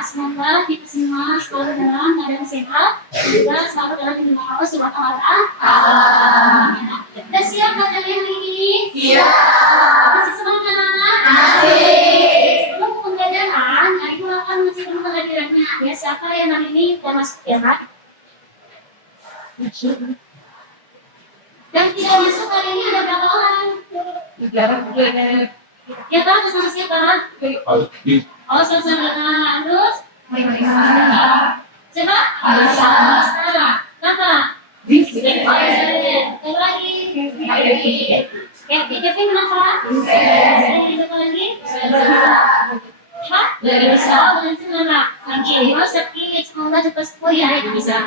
Semoga kita semua selalu dalam keadaan sehat, juga selalu dalam lindungan Allah Subhanahu wa Ta'ala. Amin. Udah siap belajar hari ini? Siap. Masih semangat anak-anak? Masih. Sebelum pembelajaran, Ibu akan mengisi dulu kehadirannya. Ya, siapa yang hari ini sudah masuk ya, Kak? Dan tidak masuk hari ini ada berapa orang? Ya, Kak, bersama siapa? Oh, sama terus? Siapa? Kenapa? Satu lagi. Kevin kenapa? Satu lagi. Hah? Kenapa? Oke, sakit. Semoga cepat sembuh ya. Bisa.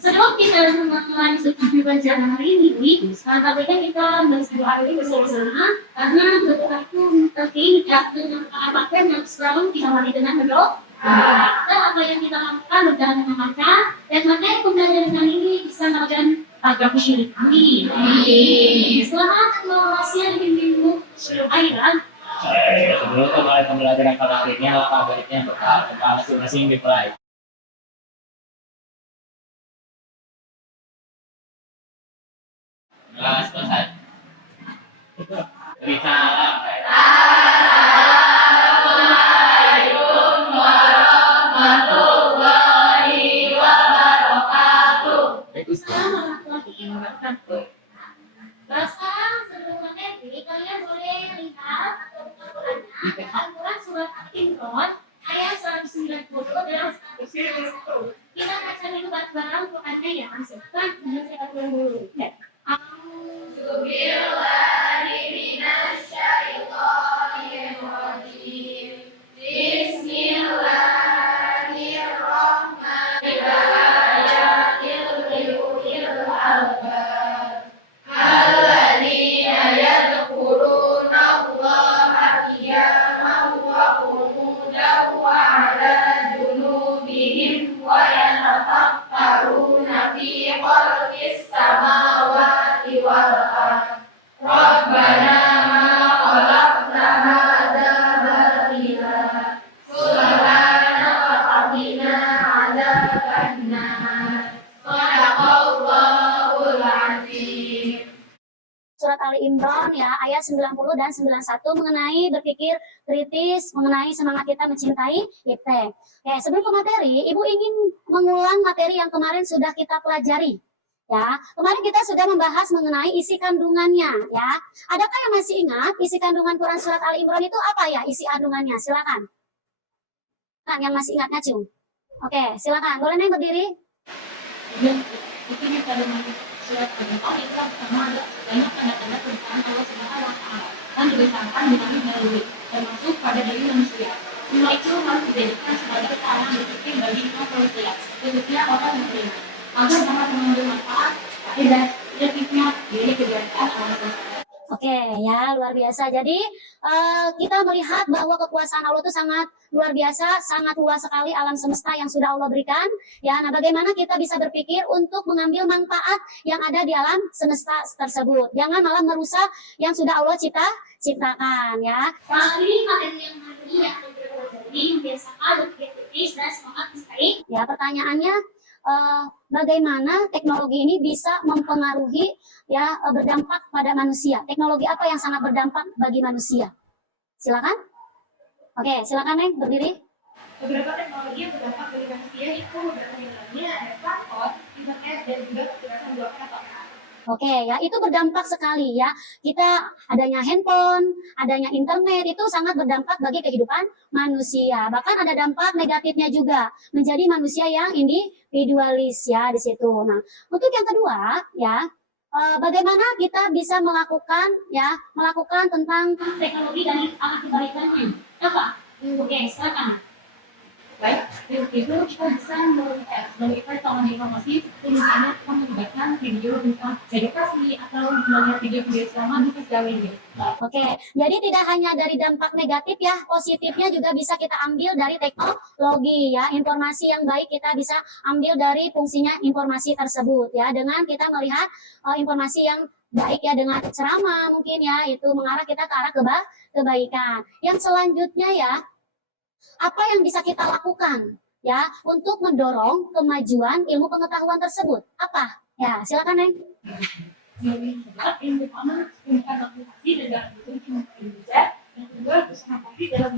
Sebelum kita lanjut pembelajaran hari ini, pastikan kita berdoa bersama karena doa itu penting dan apapun yang selalu kita mari dengan berdoa. Apa yang kita lakukan berjalan dengan lancar dan materi pembelajaran kali ini bisa melakukan agar syirik. Amin. Selamat mengulasnya dengan minggu airan. Sebelum mulai pembelajaran kali ini, alangkah baiknya berkata masing-masing dimulai. Selesai. Assalamualaikum warahmatullahi wabarakatuh. Sekarang sebelum materi, kalian boleh lihat Al-Quran surat Al-Imran ayat 190 dan 191. Kita baca dulu bareng-bareng Qurannya ya, masukkan dulu. A'udzu billahi minasyaitonir rajim. Bismillahirrahmanirrahim. Alladzina yadhkuruna Allaha qiyaman wa qu'udan wa 'ala junubihim wa yatafakkaruna fi khalqis samawati wal ardh. Rabbana ma khalaqta hadza batila subhanaka faqina 'adzabannar. Shadaqallahul 'azim. Surat Ali Imran ya ayat 90 dan 91 mengenai berpikir kritis, mengenai semangat kita mencintai kita. Oke, sebelum ke materi, Ibu ingin mengulang materi yang kemarin sudah kita pelajari. Ya, kemarin kita sudah membahas mengenai isi kandungannya ya. Adakah yang masih ingat isi kandungan Quran surat Ali Imran itu apa ya isi kandungannya? Silakan. Kan yang masih ingat ngacung. Oke, silakan. Boleh nih berdiri? Itu kandungan surat Al-Imran itu pertama ada banyak tanda-tanda tentang Allah Subhanahu wa Ta'ala dan dibentangkan dengan melalui termasuk pada diri manusia. Semua itu harus dijadikan sebagai alam berpikir bagi semua manusia, khususnya orang muslim, agar dapat mengambil manfaat dan hikmah dari keberadaan Allah SWT. Oke ya, luar biasa. Jadi kita melihat bahwa kekuasaan Allah itu sangat luar biasa, sangat luas sekali alam semesta yang sudah Allah berikan. Ya, nah bagaimana kita bisa berpikir untuk mengambil manfaat yang ada di alam semesta tersebut. Jangan malah merusak yang sudah Allah ciptakan ya. Kali materi yang hari ini jadi membiasakan berpikir kritis dan semangat mencintai. Ya, pertanyaannya bagaimana teknologi ini bisa mempengaruhi ya berdampak pada manusia. Teknologi apa yang sangat berdampak bagi manusia? Silakan. Oke, silakan Neng berdiri. Beberapa teknologi yang berdampak bagi manusia itu beberapa diantaranya ada smartphone, internet, dan juga kecerdasan buatan atau AI. Oke ya, itu berdampak sekali ya. Kita adanya handphone, adanya internet itu sangat berdampak bagi kehidupan manusia. Bahkan ada dampak negatifnya juga, menjadi manusia yang individualis ya di situ. Nah, untuk yang kedua ya, bagaimana kita bisa melakukan tentang Teknologi dan arah kebalikannya. Apa? Oke, silakan. baik itu kita bisa mengikuti informasi seperti misalnya kita melibatkan video tentang edukasi atau melihat video-video selama di sosial media. Oke, jadi tidak hanya dari dampak negatif ya, positifnya juga bisa kita ambil dari teknologi ya. Informasi yang baik kita bisa ambil dari fungsinya informasi tersebut ya, dengan kita melihat informasi yang baik ya, dengan ceramah mungkin ya, itu mengarah kita ke arah kebaikan. Yang selanjutnya ya, apa yang bisa kita lakukan ya untuk mendorong kemajuan ilmu pengetahuan tersebut? Apa? Ya, silakan Neng. Yang pertama menggunakan aplikasi dan dalam bentuk cuma belajar, yang kedua bersama-sama dalam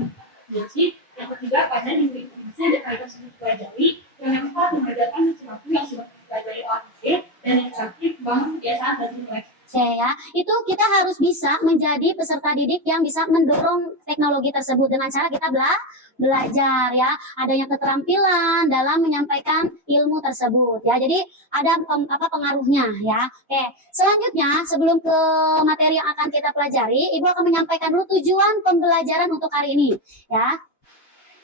belajar, yang ketiga pada diberi informasi dan kaitan sudah dipelajari, yang keempat mengajarkan sesuatu yang sudah dipelajari orang lain, dan yang terakhir bangun kebiasaan bagi mereka. Oke ya, itu kita harus bisa menjadi peserta didik yang bisa mendorong teknologi tersebut dengan cara kita belajar ya, adanya keterampilan dalam menyampaikan ilmu tersebut ya. Jadi ada pengaruhnya ya. Oke, selanjutnya sebelum ke materi yang akan kita pelajari, Ibu akan menyampaikan dulu tujuan pembelajaran untuk hari ini ya.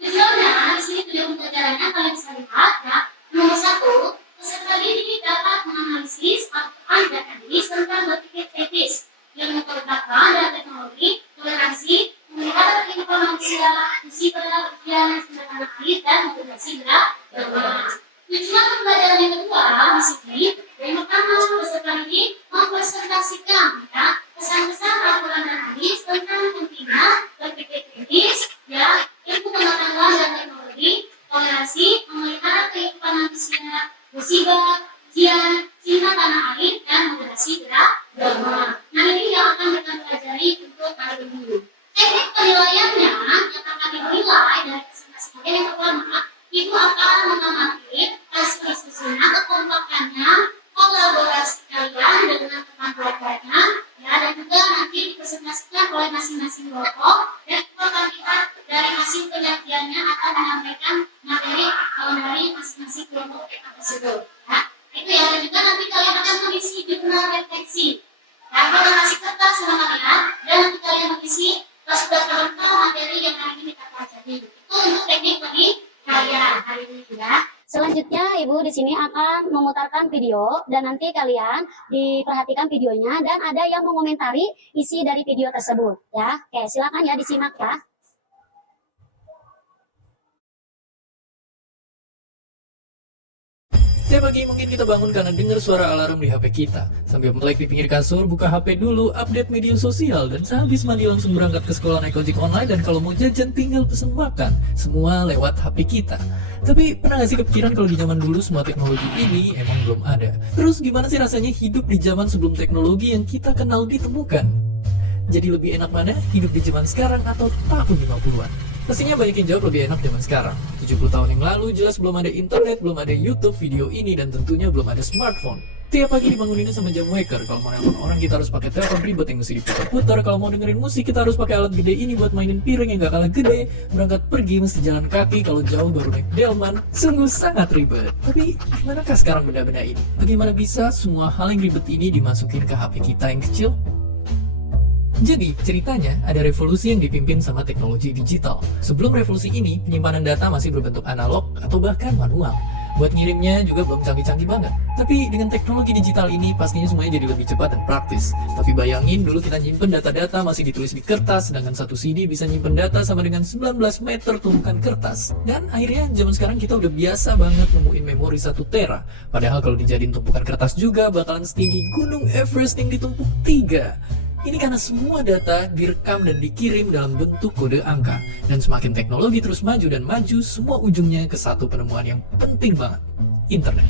Tujuannya di sini tujuan pembelajarannya kalian bisa lihat ya. Nomor 1, peserta didik dapat menganalisis aturan dan analis tentang berpikir kritis, ilmu pengetahuan dan teknologi, toleransi, memelihara informasi pada ujian sederhana air dan motivasi gerak bergerak. Tujuan pembelajaran yang kedua di sini, yang pertama peserta didik mempresentasikan ya pesan-pesan aturan dan analis tentang pentingnya berpikir kritis, ya ilmu pengetahuan dan teknologi, toleransi, memelihara kehidupan manusia, musibah, ujian, cinta tanah air, dan moderasi gerak bergerak. Nah, ini yang akan kita pelajari untuk hari ini. Teknik penilaiannya yang akan dinilai dari presentasi yang pertama, itu akan mengamati hasil diskusinya, kekompakannya, kolaborasi kalian dengan teman kelompoknya, ya, dan juga nanti dipresentasikan oleh masing-masing kelompok, dan itu akan kita dari hasil penelitiannya akan menyampaikan materi dari masing-masing kelompok tersebut. Ya, itu ya, dan juga nanti kalian akan mengisi jurnal refleksi. Ya, kalau kasih kertas sama kalian, dan nanti kalian mengisi pas sudah terlengkap materi yang hari ini kita pelajari. Itu untuk teknik penilaian hari ini ya. Selanjutnya Ibu di sini akan memutarkan video dan nanti kalian diperhatikan videonya dan ada yang mengomentari isi dari video tersebut ya. Oke, silakan ya disimak ya. Setiap pagi mungkin kita bangun karena dengar suara alarm di HP kita. Sambil melek di pinggir kasur, buka HP dulu, update media sosial, dan sehabis mandi langsung berangkat ke sekolah naik ojek online, dan kalau mau jajan tinggal pesen makan. Semua lewat HP kita. Tapi pernah gak sih kepikiran kalau di zaman dulu semua teknologi ini emang belum ada? Terus gimana sih rasanya hidup di zaman sebelum teknologi yang kita kenal ditemukan? Jadi lebih enak mana hidup di zaman sekarang atau tahun 50-an? Pastinya banyak yang jawab lebih enak zaman sekarang. 70 tahun yang lalu jelas belum ada internet, belum ada YouTube, video ini, dan tentunya belum ada smartphone. Tiap pagi dibanguninnya sama jam waker. Kalau mau nelfon orang kita harus pakai telepon ribet yang mesti diputar-putar. Kalau mau dengerin musik kita harus pakai alat gede ini buat mainin piring yang gak kalah gede. Berangkat pergi mesti jalan kaki, kalau jauh baru naik delman. Sungguh sangat ribet. Tapi gimanakah sekarang benda-benda ini? Bagaimana bisa semua hal yang ribet ini dimasukin ke HP kita yang kecil? Jadi, ceritanya ada revolusi yang dipimpin sama teknologi digital. Sebelum revolusi ini, penyimpanan data masih berbentuk analog atau bahkan manual. Buat ngirimnya juga belum canggih-canggih banget. Tapi dengan teknologi digital ini, pastinya semuanya jadi lebih cepat dan praktis. Tapi bayangin dulu kita nyimpen data-data masih ditulis di kertas, sedangkan satu CD bisa nyimpen data sama dengan 19 meter tumpukan kertas. Dan akhirnya zaman sekarang kita udah biasa banget nemuin memori 1 tera. Padahal kalau dijadiin tumpukan kertas juga bakalan setinggi Gunung Everest yang ditumpuk 3. Ini karena semua data direkam dan dikirim dalam bentuk kode angka. Dan semakin teknologi terus maju dan maju, semua ujungnya ke satu penemuan yang penting banget, internet.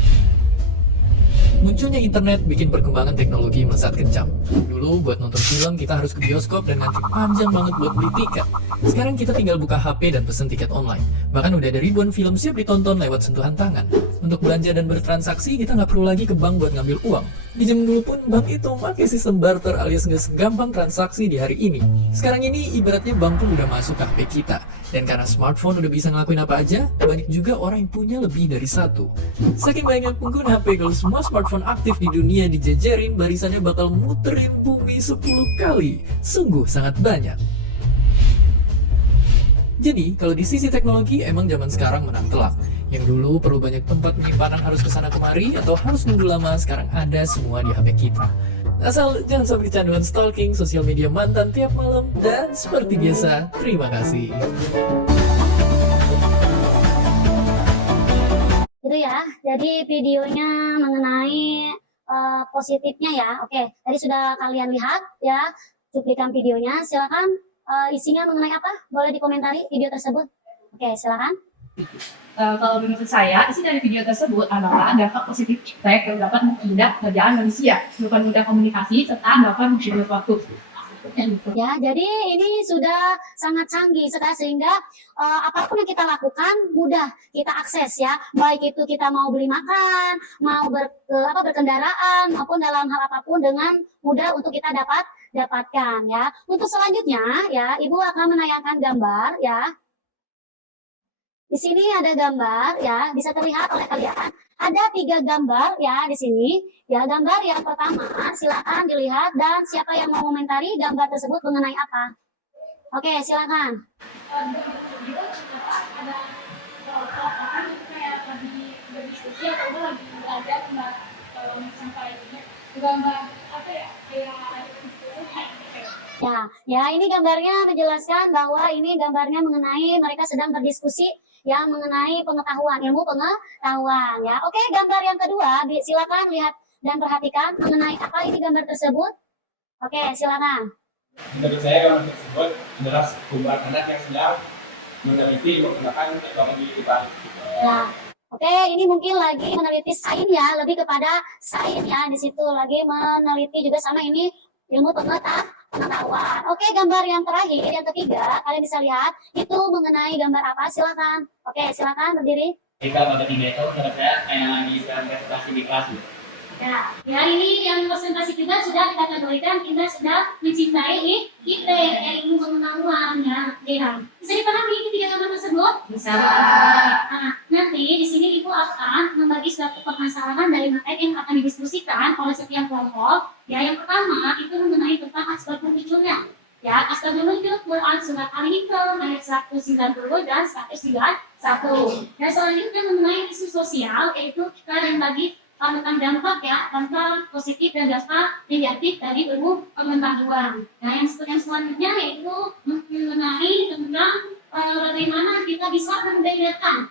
Munculnya internet bikin perkembangan teknologi melesat kencang. Dulu buat nonton film kita harus ke bioskop dan ngantri panjang banget buat beli tiket. Sekarang kita tinggal buka HP dan pesen tiket online. Bahkan udah ada ribuan film siap ditonton lewat sentuhan tangan. Untuk belanja dan bertransaksi kita nggak perlu lagi ke bank buat ngambil uang. Di zaman dulu pun bank itu pakai sistem barter alias nggak segampang transaksi di hari ini. Sekarang ini ibaratnya bank pun udah masuk ke HP kita. Dan karena smartphone udah bisa ngelakuin apa aja, banyak juga orang yang punya lebih dari satu. Saking banyak pengguna HP, kalau semua smartphone aktif di dunia dijejerin, barisannya bakal muterin bumi 10 kali. Sungguh sangat banyak. Jadi, kalau di sisi teknologi, emang zaman sekarang menang telak. Yang dulu perlu banyak tempat penyimpanan harus kesana kemari atau harus nunggu lama, sekarang ada semua di HP kita. Asal jangan sampai kecanduan stalking sosial media mantan tiap malam. Dan seperti biasa, terima kasih. Itu ya, jadi videonya mengenai positifnya ya. Oke, tadi sudah kalian lihat ya cuplikan videonya. Silakan isinya mengenai apa? Boleh dikomentari video tersebut. Oke, silakan. Kalau menurut saya, isi dari video tersebut adalah dampak positif iptek yang dapat mengindah kerjaan manusia, mempermudah komunikasi, serta dapat menghemat waktu. Ya, jadi ini sudah sangat canggih sekali sehingga apapun yang kita lakukan mudah kita akses ya. Baik itu kita mau beli makan, mau berkendaraan maupun dalam hal apapun dengan mudah untuk kita dapatkan ya. Untuk selanjutnya ya, Ibu akan menayangkan gambar ya. Di sini ada gambar ya, bisa terlihat oleh kalian. Ada 3 gambar ya di sini. Ya, gambar yang pertama silakan dilihat dan siapa yang mau komentari gambar tersebut mengenai apa. Oke, silakan. Ya, ini gambarnya menjelaskan bahwa ini gambarnya mengenai mereka sedang berdiskusi yang mengenai pengetahuan, ilmu pengetahuan ya. Oke, gambar yang kedua silakan lihat dan perhatikan mengenai apa ini gambar tersebut. Oke, silakan. Menurut saya gambar tersebut adalah sebuah anak yang sedang meneliti menggunakan teknologi digital. Ya. Oke, ini mungkin lagi meneliti sains ya, lebih kepada sains ya, di situ lagi meneliti juga sama ini ilmu pengetahuan. Oke, gambar yang terakhir, yang ketiga, kalian bisa lihat itu mengenai gambar apa? Silakan. Oke, silakan berdiri. Jadi kalau ketiga itu menurut saya kayak lagi sedang presentasi di kelas gitu. Ya, ini yang presentasi juga sudah kita kategorikan kita sudah mencintai ilmu pengetahuan ya. Bisa dipahami ketiga gambar tersebut? Bisa. Nah, nanti di sini Ibu akan membagi suatu permasalahan dari materi yang akan didiskusikan oleh setiap kelompok. Ya, yang pertama itu mengenai tentang asbabun nuzulnya. Ya, asbabun nuzul Quran surat Al-Imran ayat 190 dan 191. Dan selanjutnya mengenai isu sosial yaitu kita yang bagi tentang dampak ya, dampak positif dan dampak negatif dari ilmu pengetahuan. Nah, yang selanjutnya yaitu mengenai tentang bagaimana kita bisa membedakan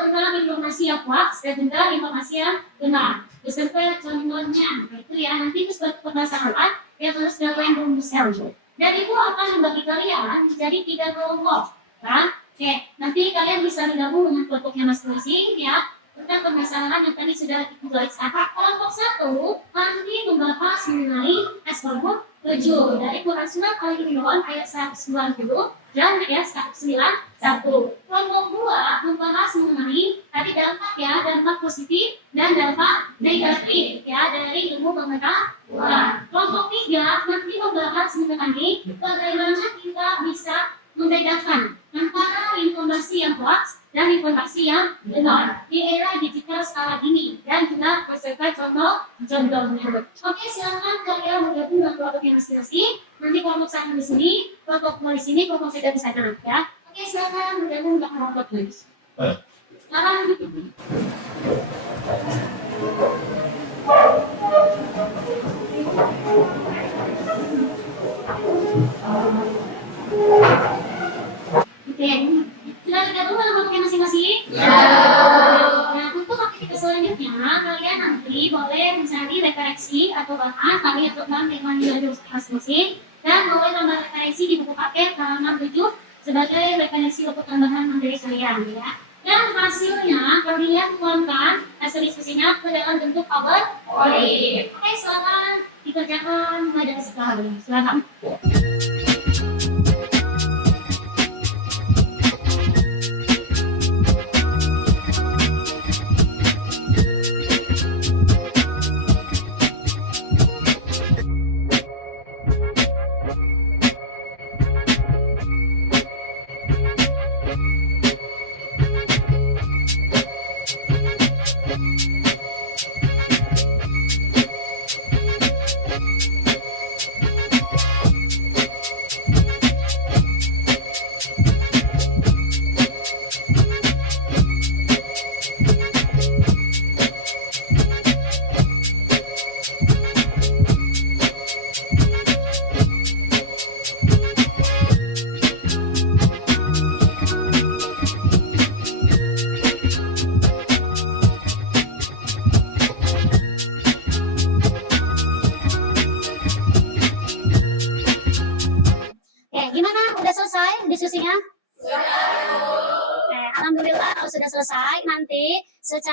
antara informasi yang hoax dan juga informasi yang benar. Beserta contohnya, itu ya nanti itu suatu permasalahan yang harus dilakukan rumusnya. Dan Ibu akan membagi kalian menjadi 3 kelompok. Kan? Oke, nanti kalian bisa bergabung dengan kelompoknya masing-masing ya. Tentang permasalahan yang tadi sudah ditulis. Kelompok 1 nanti membahas mengenai asbabun nuzul dari Quran surat Al-Imran ayat 190 dan ayat 191. Kelompok 2 membahas mengenai tadi dampak positif dan dampak negatif ya dari ilmu pengetahuan. Kelompok 3 nanti membahas mengenai bagaimana kita bisa membedakan antara informasi yang hoax dan informasi yang benar di era digital sekarang ini dan juga beserta contohnya. Oke, silakan kalian bergabung dengan kelompoknya masing-masing. Nanti kelompok 1 di sini, kelompok 2 di sini, kelompok 3 di sana ya. Oke, silakan bergabung dengan kelompoknya. Sekarang oke, sudah bergabung dengan kelompoknya masing-masing? Nah, untuk aktivitas selanjutnya, kalian nanti boleh mencari referensi atau bahkan kalian untuk dengan nilai masing-masing dan boleh tambah referensi di buku paket halaman 7 sebagai referensi untuk tambahan materi kalian ya. Dan hasilnya kalian tuangkan hasil diskusinya ke dalam bentuk PowerPoint. Oke, silakan dikerjakan mulai dari sekarang. Silakan.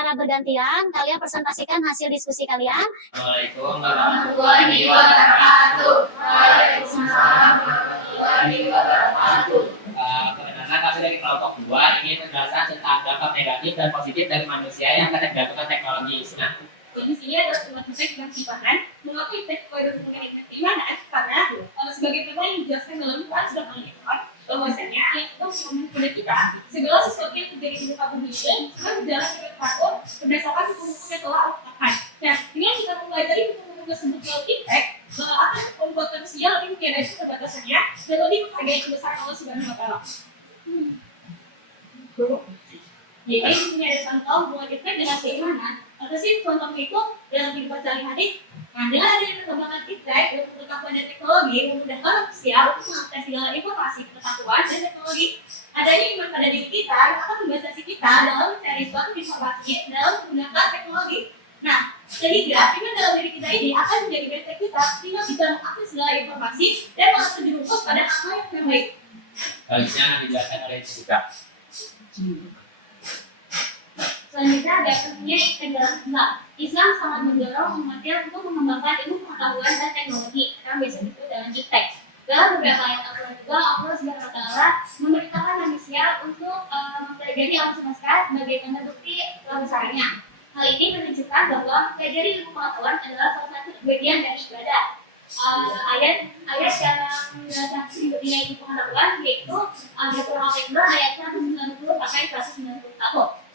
secara bergantian kalian presentasikan hasil diskusi kalian. Assalamualaikum warahmatullahi wabarakatuh. Waalaikumsalam warahmatullahi wabarakatuh. Perkenalkan kami dari kelompok 2 ingin menjelaskan tentang dampak negatif dan positif dari manusia yang tergantung teknologi. Nah, Kondisinya adalah sebuah efek dan simpanan. Mengapa efek koridor mengenai keimanan? Karena sebagai tema yang dijelaskan dalam Quran sudah menunjukkan bahwasanya ayat itu mengumumkan kepada kita segala sesuatu yang terjadi di muka bumi ini akan berjalan dengan teratur berdasarkan hukum-hukum yang telah Allah tetapkan. Nah, dengan kita mempelajari hukum-hukum tersebut melalui efek, akan membuat manusia lebih menyadari keterbatasannya dan lebih menghargai kebesaran Allah Subhanahu Wa Taala. Jadi di sini ada contoh hubungan efek dengan keimanan. Apa sih contoh itu dalam kehidupan sehari-hari? Nah, dengan adanya perkembangan efek dan pengetahuan dan teknologi memudahkan manusia untuk mengakses segala informasi, pengetahuan dan teknologi. Adanya iman pada diri kita akan membatasi kita dalam mencari suatu informasi dalam menggunakan teknologi. Nah, sehingga iman dalam diri kita ini akan menjadi benteng kita sehingga kita mengakses segala informasi dan langsung dirumus pada apa yang baik. selanjutnya dijelaskan oleh Jessica. Selanjutnya ada pentingnya efek dalam Islam. Islam sangat mendorong umatnya untuk mengembangkan ilmu pengetahuan dan teknologi yang biasa disebut dengan efek. Dalam beberapa ayat Al-Quran juga Allah Subhanahu Wa Taala memerintahkan manusia untuk mempelajari alam semesta sebagai tanda bukti besarnya. Hal ini menunjukkan bahwa mempelajari ilmu pengetahuan adalah salah satu bagian dari ibadah. Ayat yang menjelaskan pentingnya ilmu pengetahuan yaitu Al-Quran Al-Imran ayat 190 sampai 191.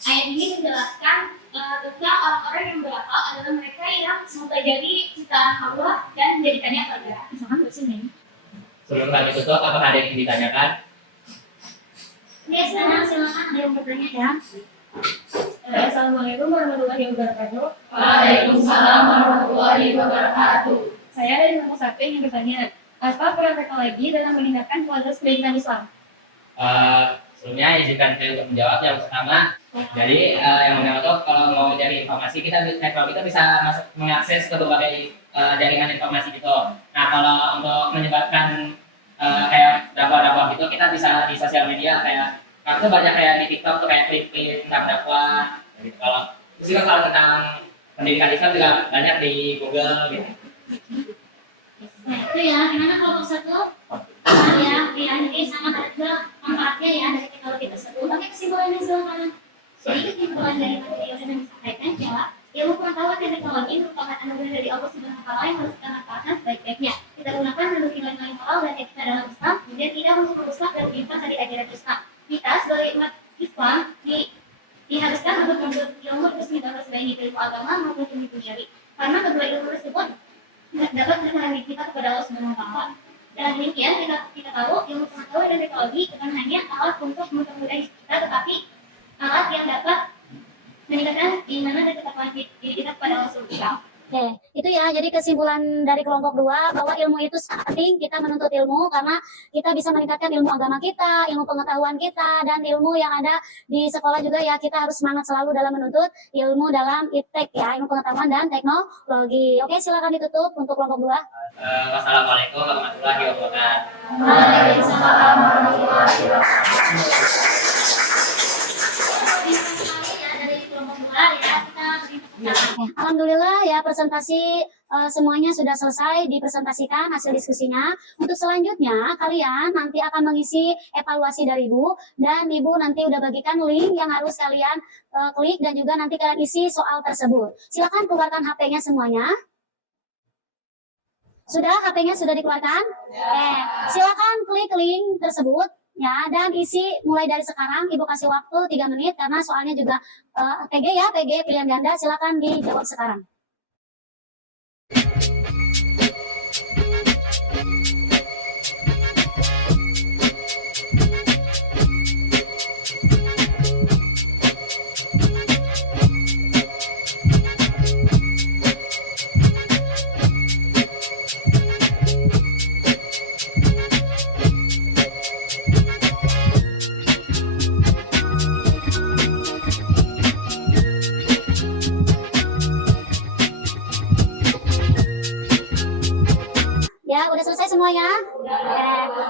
Ayat ini menjelaskan tentang orang-orang yang berakal adalah mereka yang mempelajari ciptaan Allah dan menjadikannya pelajaran. Misalkan dosen ini. Sebelum kami tutup, apakah ada yang ditanyakan? Oke, sekarang silakan ada yang bertanya ya. Assalamualaikum warahmatullahi wabarakatuh. Waalaikumsalam warahmatullahi wabarakatuh. Saya dari kelompok 1 yang bertanya, apa peran teknologi dalam meningkatkan kualitas pendidikan Islam? Sebelumnya izinkan saya untuk menjawab yang pertama. Jadi yang pertama itu kalau mau cari informasi kita teknologi itu bisa masuk mengakses ke berbagai jaringan informasi gitu. Nah kalau untuk menyebabkan kayak dakwah-dakwah gitu kita bisa di sosial media kayak itu banyak kayak di TikTok tuh kayak klip-klip tentang dakwah. Gitu. Kalau itu juga kalau tentang pendidikan Islam juga banyak di Google gitu. Nah, itu ya, gimana kelompok 1? Ya, jadi sangat ada manfaatnya ya dari teknologi tersebut. Oke, kesimpulannya silakan. Jadi kesimpulan dari materi yang sudah disampaikan adalah ilmu pengetahuan dan teknologi merupakan anugerah dari Allah Subhanahu Wa Taala yang harus kita manfaatkan sebaik-baiknya. Kita gunakan untuk nilai-nilai moral dan etika dalam Islam dan tidak untuk merusak dan menyimpang dari ajaran Islam. Kita sebagai umat Islam diharuskan untuk menuntut ilmu terus mendapat sebaik ilmu agama maupun ilmu duniawi. Karena kedua ilmu tersebut dapat mendekatkan kita kepada Allah Subhanahu Wa Taala. Dan demikian kita tahu ilmu pengetahuan dan teknologi bukan hanya alat untuk mempermudah kita, tetapi alat yang dapat meningkatkan keimanan dan ketakwaan diri kita kepada Allah Subhanahu Wa Taala. Oke, itu ya. Jadi kesimpulan dari kelompok 2 bahwa ilmu itu sangat penting kita menuntut ilmu karena kita bisa meningkatkan ilmu agama kita, ilmu pengetahuan kita, dan ilmu yang ada di sekolah juga ya. Kita harus semangat selalu dalam menuntut ilmu dalam iptek ya, ilmu pengetahuan dan teknologi. Oke, silakan ditutup untuk kelompok 2. Wassalamualaikum warahmatullahi wabarakatuh. Waalaikumsalam warahmatullahi wabarakatuh. Alhamdulillah ya presentasi semuanya sudah selesai dipresentasikan hasil diskusinya. Untuk selanjutnya kalian nanti akan mengisi evaluasi dari Ibu dan Ibu nanti udah bagikan link yang harus kalian klik dan juga nanti kalian isi soal tersebut. Silakan keluarkan HP-nya semuanya. Sudah HP-nya sudah dikeluarkan? Silakan klik link tersebut. Ya, dan isi mulai dari sekarang. Ibu kasih waktu 3 menit karena soalnya juga PG ya, PG pilihan ganda. Silakan dijawab sekarang. Ya, udah selesai semuanya?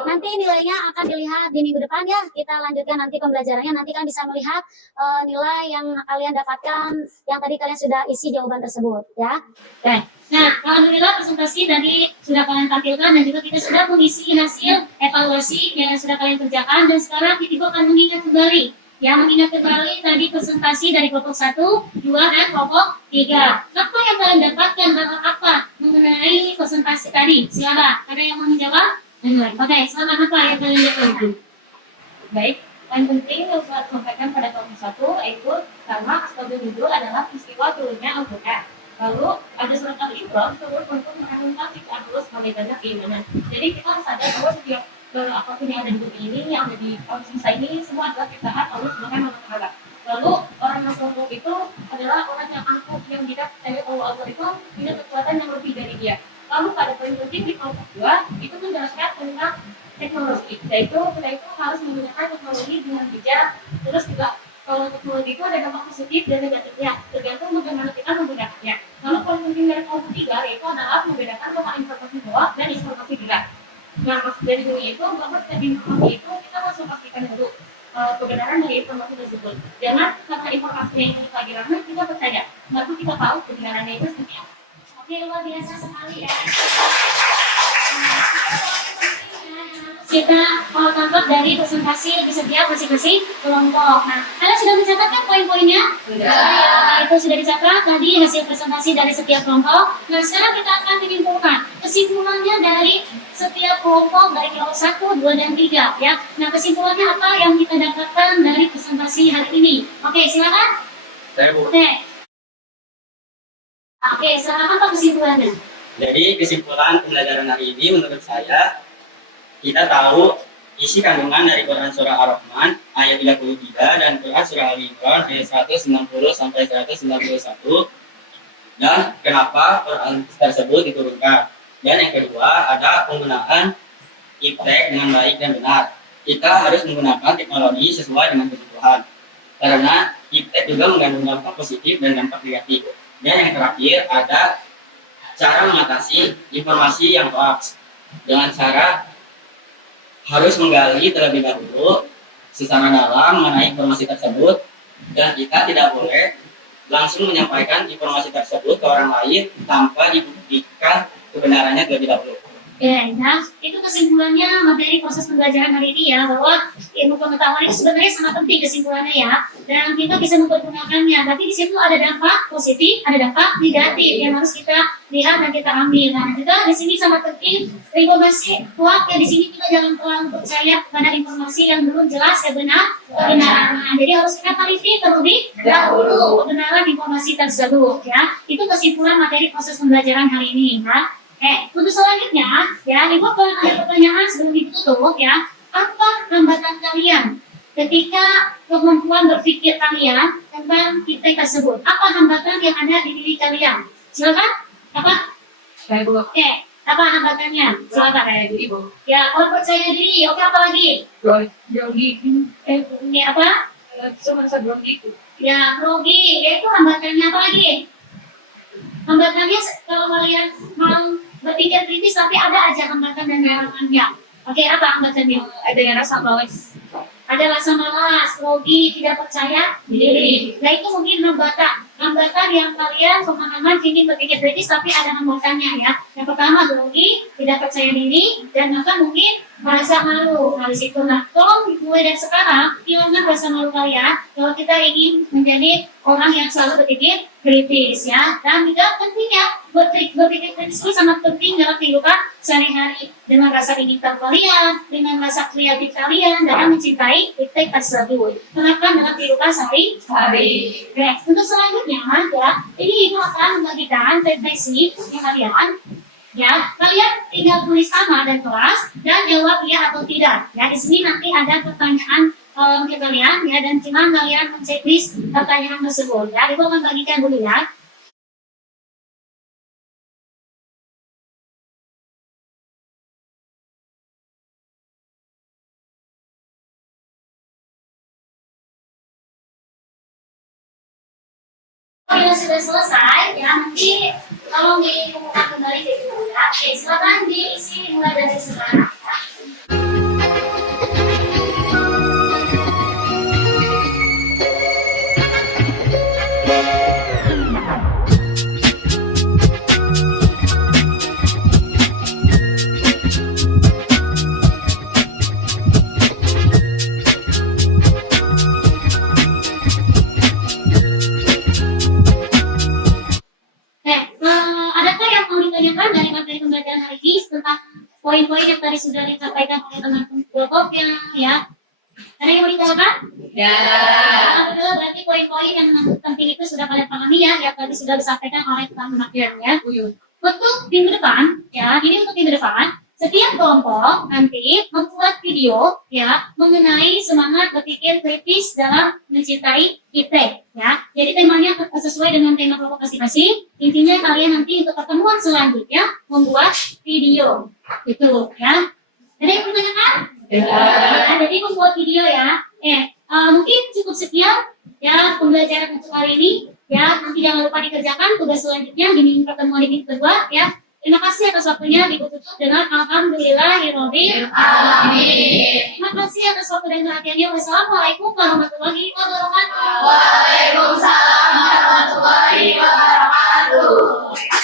Nanti nilainya akan dilihat di minggu depan ya. Kita lanjutkan nanti pembelajarannya. Nanti kan bisa melihat nilai yang kalian dapatkan yang tadi kalian sudah isi jawaban tersebut ya. Oke. Nah, alhamdulillah presentasi tadi sudah kalian tampilkan dan juga kita sudah mengisi hasil evaluasi yang sudah kalian kerjakan dan sekarang Ibu akan mengingat kembali. Yang mengingat kembali tadi presentasi dari kelompok 1, 2, dan kelompok 3. Apa yang kalian dapatkan dan apa mengenai presentasi tadi? Silakan. Ada yang mau menjawab? Oke, silakan apa yang kalian dapatkan? Baik, yang penting yang saya sampaikan pada kelompok 1 yaitu karena asbabun nuzul adalah peristiwa turunnya Al-Quran. Lalu ada surat Al-Imran turun untuk menurunkan ciptaan Allah sebagai tanda keimanan. Jadi kita harus sadar bahwa setiap apapun yang ada di bumi ini, yang ada di alam semesta ini, semua adalah ciptaan Allah Subhanahu wa Ta'ala. Lalu orang yang sombong itu adalah orang yang angkuh, yang tidak percaya bahwa Allah itu punya kekuatan yang lebih dari dia. Lalu pada poin penting di kelompok 2 itu menjelaskan tentang teknologi, yaitu kita itu harus menggunakan teknologi dengan bijak. Terus juga kalau teknologi itu ada dampak positif dan negatifnya, tergantung bagaimana kita menggunakannya. Lalu poin penting dari kelompok 3 yaitu adalah membedakan tentang informasi bawah dan informasi gerak. Nah, maksud dari ini itu bahwa setiap informasi itu kita harus memastikan dulu kebenaran dari informasi tersebut. Jangan karena informasinya itu lagi ramai kita percaya, lalu kita tahu kebenarannya itu seperti apa. Oke, luar biasa sekali ya. Kita tangkap dari presentasi di setiap masing-masing kelompok. Nah, kalian sudah mencatatkan poin-poinnya? Sudah. Ya, itu sudah dicatat tadi hasil presentasi dari setiap kelompok. Nah, sekarang kita akan menyimpulkan kesimpulannya dari setiap kelompok dari kelompok 1, 2, dan 3 ya. Nah, kesimpulannya apa yang kita dapatkan dari presentasi hari ini? Oke, silakan. Saya Bu. Oke, sekarang apa kesimpulannya? Jadi kesimpulan pembelajaran hari ini menurut saya, kita tahu isi kandungan dari Quran Surah Ar-Rahman ayat 33 dan Quran Surah Al-Imran ayat 190 sampai 191 dan kenapa Quran tersebut diturunkan. Dan yang kedua ada penggunaan iptek dengan baik dan benar. Kita harus menggunakan teknologi sesuai dengan kebutuhan karena iptek juga mengandung dampak positif dan dampak negatif. Dan yang terakhir ada cara mengatasi informasi yang hoax dengan cara harus menggali terlebih dahulu secara dalam mengenai informasi tersebut dan kita tidak boleh langsung menyampaikan informasi tersebut ke orang lain tanpa dibuktikan kebenarannya terlebih dahulu. Ya, itu kesimpulannya materi proses pembelajaran hari ini ya, bahwa ilmu pengetahuan itu sebenarnya sangat penting kesimpulannya ya, dan kita bisa mempergunakannya. Tapi di situ ada dampak positif, ada dampak negatif yang harus kita lihat dan kita ambil. Nah, kita di sini sangat penting informasi kuat ya, di sini kita jangan terlalu percaya pada informasi yang belum jelas kebenaran. Jadi harus kita teliti terlebih dahulu kebenaran informasi tersebut ya. Itu kesimpulan materi proses pembelajaran hari ini ya. Untuk selanjutnya, ya, Ibu ada pertanyaan sebelum ditutup ya. Apa hambatan kalian ketika kemampuan berpikir kalian tentang iptek tersebut? Apa hambatan yang ada di diri kalian? Silakan. Apa? Saya Bu. Apa hambatannya? Silakan. Saya Ibu. Ya, kalau percaya diri. Oke, apa lagi? Grogi. Ini apa? Cuma grogi itu. Ya, grogi. Itu hambatannya apa lagi? Hambatannya kalau kalian mau berpikir kritis tapi ada aja hambatan dan halangannya. Oke, apa hambatannya? Ada yang rasa malas. Ada rasa malas, grogi, tidak percaya diri. Nah, itu mungkin hambatan yang kalian pemahaman ingin berpikir kritis tapi ada hambatannya ya. Yang pertama grogi, tidak percaya diri, dan bahkan mungkin merasa malu. Nah, di situ. Nah, tolong mulai dari sekarang hilangkan rasa malu kalian kalau kita ingin menjadi orang yang selalu berpikir kritis ya. Dan juga pentingnya berpikir kritis itu sangat penting dalam kehidupan sehari-hari, dengan rasa ingin tahu kalian, dengan rasa kreatif kalian dalam mencintai iptek tersebut. Terapkan dalam kehidupan sehari-hari. Oke, untuk selanjutnya ya, ini Ibu akan membagikan refleksi kalian. Ya, kalian tinggal tulis nama dan kelas dan jawab iya atau tidak. Ya, di sini nanti ada pertanyaan ke kalian ya, dan cuma kalian menceklis pertanyaan tersebut. Ya, Ibu akan bagikan dulu ya. Bila sudah selesai, ya nanti tolong dikumpulkan kembali jadi ya. Oke, silakan diisi mulai dari sekarang. Ya. ditanyakan dari materi pembelajaran hari ini tentang poin-poin yang tadi sudah disampaikan oleh teman-teman kelompoknya ya. Ada yang mau ditanyakan? Ya. Betul, berarti poin-poin yang penting itu sudah kalian pahami ya, yang tadi sudah disampaikan oleh teman-teman ya. Untuk minggu depan, ya, ini untuk minggu depan, setiap kelompok nanti membuat video ya mengenai semangat berpikir kritis dalam mencintai IP ya. Jadi temanya sesuai dengan tema kelompok masing-masing. Intinya kalian nanti untuk pertemuan selanjutnya membuat video itu ya. Ada yang bertanyakan? Ya, jadi membuat video ya. Mungkin cukup sekian ya pembelajaran untuk hari ini ya. Nanti jangan lupa dikerjakan tugas selanjutnya di pertemuan di minggu kedua ya. Terima kasih atas waktunya, ditutup dengan alhamdulillahirobbil alamin. Terima kasih atas waktu dan perhatiannya. Wassalamualaikum warahmatullahi wabarakatuh. Waalaikumsalam warahmatullahi wabarakatuh.